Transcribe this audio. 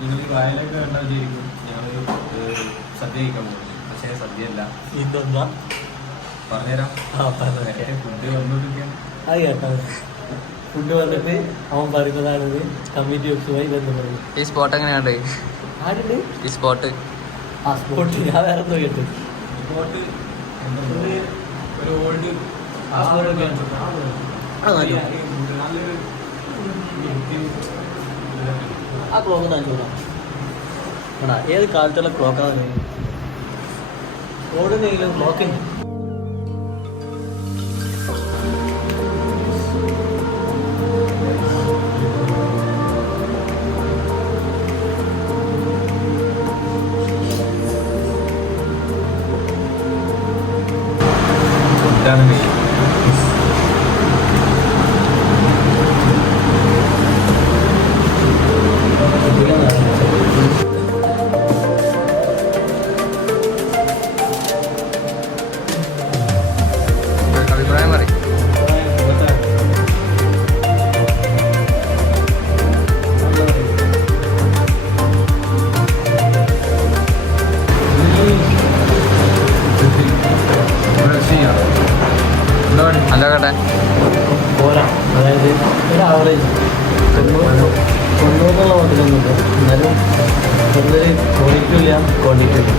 നിങ്ങൾ ഈ വായനൊക്കെ കണ്ടാൽ വിചാരിക്കും ഞങ്ങൾ സദ്യ കഴിക്കാൻ പോകുന്നു. പക്ഷേ സദ്യയല്ല. ഇതെന്താ പറഞ്ഞുതരാം. ഫുഡ് വന്നുകൊണ്ടിരിക്കുകയാണ്. അത് കേട്ടോ, ഫുഡ് വന്നിട്ട് അവൻ പറയുന്നതാണിത് കമ്മിറ്റി ഓഫീസുമായി ബന്ധപ്പെടുന്നത്. ഈ സ്പോട്ട് എങ്ങനെയാണ്ട്? ആരുണ്ട് ഈ സ്പോട്ട്? ആ സ്പോട്ട് ഞാൻ വേറെ എന്തോ കേട്ടു. സ്പോട്ട് ഒരു ഓൾഡ് നല്ലൊരു ആ ക്ലോക്ക് ഞാൻ ചോദിക്കാം എടാ, ഏത് കാലത്തുള്ള ക്ലോക്കാണ് ഓടുന്നെങ്കിലും ക്ലോക്ക് ഫുഡാണ് മെയിൻ. അഭിപ്രായം പറയും. അല്ല കേട്ടെ പോരാ, അതായത് ഒരു ആവറേജ് 90 മട്ടിലൊന്നുമില്ല. എന്നാലും കൂടുതൽ ക്വാളിറ്റി ഇല്ല ക്വാണ്ടിറ്റി ഇല്ല.